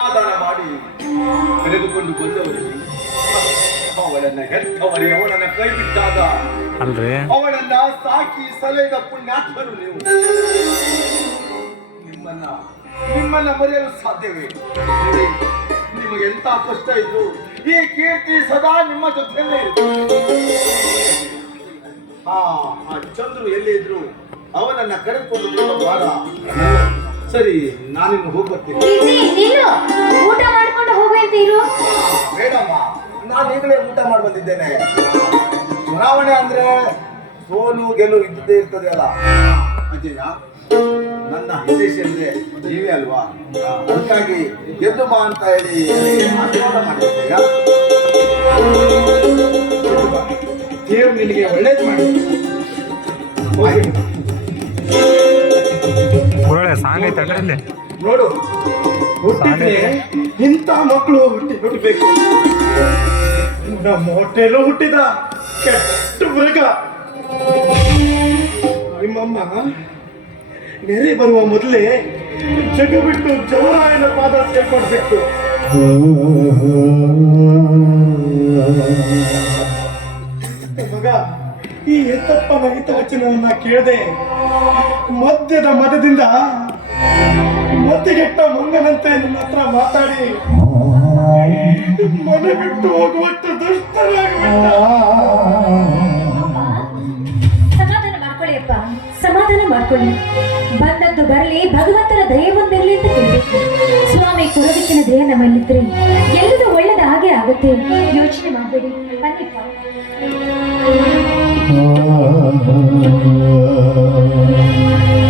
ಸಮಾಧಾನ ಮಾಡಿ ತೆಗೆದುಕೊಂಡು ಬಂದವರು ಅವಳನ್ನ ಹೆತ್ತವರೇ ಅವಳನ್ನ ಕೈ ಬಿಟ್ಟಾಗ ಅವಳನ್ನ ಸಾಕಿ ಸಲಹೆದ ಪುಣ್ಯಾತ್ಮರು ನೀವು ನಿಮ್ಮನ್ನ ನಿಮ್ಮನ್ನ ಬರೆಯಲು ಸಾಧ್ಯವೇ ನಿಮಗೆ ಎಂತ ಕಷ್ಟ ಇದ್ರು ಈ ಕೀರ್ತಿ ಸದಾ ನಿಮ್ಮ ಜೊತೆಯಲ್ಲೇ ಇತ್ತು ಆ ಚಂದ್ರು ಎಲ್ಲಿ ಇದ್ರು ಅವನನ್ನ ಕರೆದುಕೊಂಡು ವಾರ ಸರಿ ನಾನಿನ್ನು ಹೋಗ್ಬರ್ತೀನಿ ಈಗಲೇ ಊಟ ಮಾಡಿ ಬಂದಿದ್ದೇನೆ ಚುನಾವಣೆ ಅಂದ್ರೆ ಸೋಲು ಗೆಲುವು ಇದ್ದೇ ಇರ್ತದೆ ಅಲ್ಲ ಅಜ್ಜಯ್ಯ ನನ್ನ ಹಿತೇಶ್ ಅಂದ್ರೆ ನೀವೇ ಅಲ್ವಾ ಅದಕ್ಕಾಗಿ ಗೆದ್ದು ಬಾ ಅಂತ ಹೇಳಿ ಆಶೀರ್ವಾದ ನಿನಗೆ ಒಳ್ಳೇದು ಮಾಡಿ ಸಾಂಗ್ ನೋಡು ಹುಟ್ಟಿದ್ರೆ ಇಂಥ ಮಕ್ಕಳು ಹುಟ್ಟಿ ಹುಟ್ಟಬೇಕು ನಮ್ಮ ಹೊಟ್ಟೆಲೂ ಹುಟ್ಟಿದ ಕೆಟ್ಟ ಮೃಗ ನಿಮ್ಮಮ್ಮ ನೆರೆ ಬರುವ ಮೊದಲೇ ಜಗ ಬಿಟ್ಟು ಜವರಾಯನ ಪಾದ ಸೇರ್ಕೊಡ್ಬಿಟ್ಟು ಮಗ ಈ ಎತ್ತಪ್ಪನ ಹಿತವಚನವನ್ನ ಕೇಳದೆ ಮದ್ಯದ ಮದದಿಂದ ಕೆಟ್ಟ ಮಂಗನಂತೆ ನಿಮ್ಮ ಹತ್ರ ಮಾತಾಡಿ ಮನೆ ಬಿಟ್ಟು ಹೋಗುವಂಥದ್ದು ಸಮಾಧಾನ ಮಾಡ್ಕೊಳ್ಳಿ ಬಂದದ್ದು ಬರಲಿ ಭಗವಂತನ ದಯ ಒಂದಿರಲಿ ಅಂತ ಕೇಳಬೇಕು ಸ್ವಾಮಿ ಕೊಡೋದಕ್ಕಿನ ದಯ ನಮ್ಮಲ್ಲಿದ್ರೆ ಎಲ್ಲದೂ ಒಳ್ಳೇದ ಹಾಗೆ ಆಗುತ್ತೆ ಯೋಚನೆ ಮಾಡಬೇಡಿ ಬನ್ನಿ